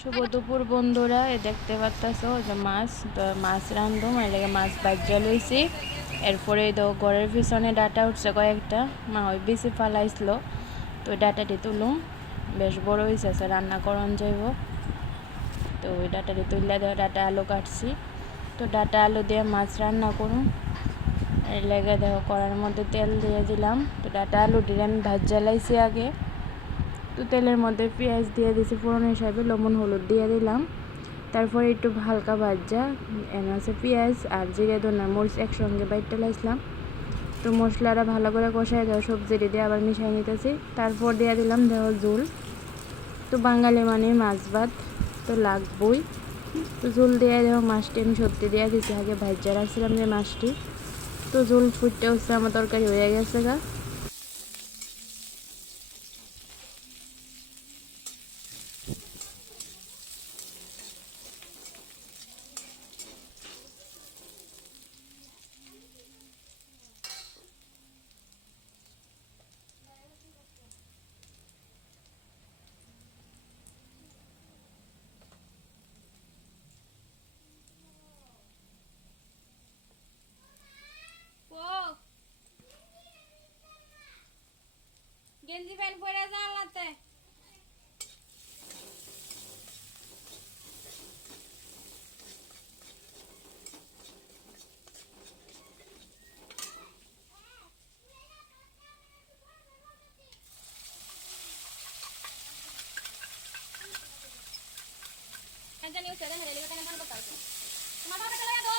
শুভ দুপুর বন্ধুরা, দেখতে পারতাছো যে মাছ রান্ধুম, এর লেগে মাছ বাজ্যা লইছি। এরপরে ঘরের পিছনে ডাটা উঠছে কয়েকটা, মা ওই বেশি ফালাইছিল, তো ওই ডাটাটি তুলুম। বেশ বড় হয়েছে, রান্না করন যাইব। তো ওই ডাটাটি তুললে দেওয়া, ডাটা আলু কাটছি। তো ডাটা আলু দিয়ে মাছ রান্না করুন। এর লেগে দেখো কড়ার মধ্যে তেল দিয়ে দিলাম। তো ডাটা আলু দিয়ে আমি লাইছি আগে। তো তেলের মধ্যে পেঁয়াজ দিয়ে দিয়েছি ফোড়ন হিসাবে, লবণ হলুদ দিয়ে দিলাম। তারপরে একটু হালকা ভাজা এনে আছে পেঁয়াজ আর জিরে ধনে মরিচ একসঙ্গে বাইটটা লাইছিলাম। তো মশলাটা ভালো করে কষাই দেওয়া, সবজিটি দিয়ে আবার মিশাই নিতেছি। তারপর দিয়ে দিলাম দেখো ঝোল। তো বাঙালি মানে মাছ ভাত তো লাগবই। তো ঝোল দিয়ে দেখো মাছটি আমি সত্যি দিয়ে দিছি, আগে ভাজা রাখছিলাম যে মাছটি। তো ঝোল ফুটতে হচ্ছে, আমার তরকারি হয়ে গেছে গা। গেঞ্জি প্যান্ট পরে জানলাতে জানি উঠে দেন রেলে কেন বন্ধ করতে তোমার বাবা চলে যাবো।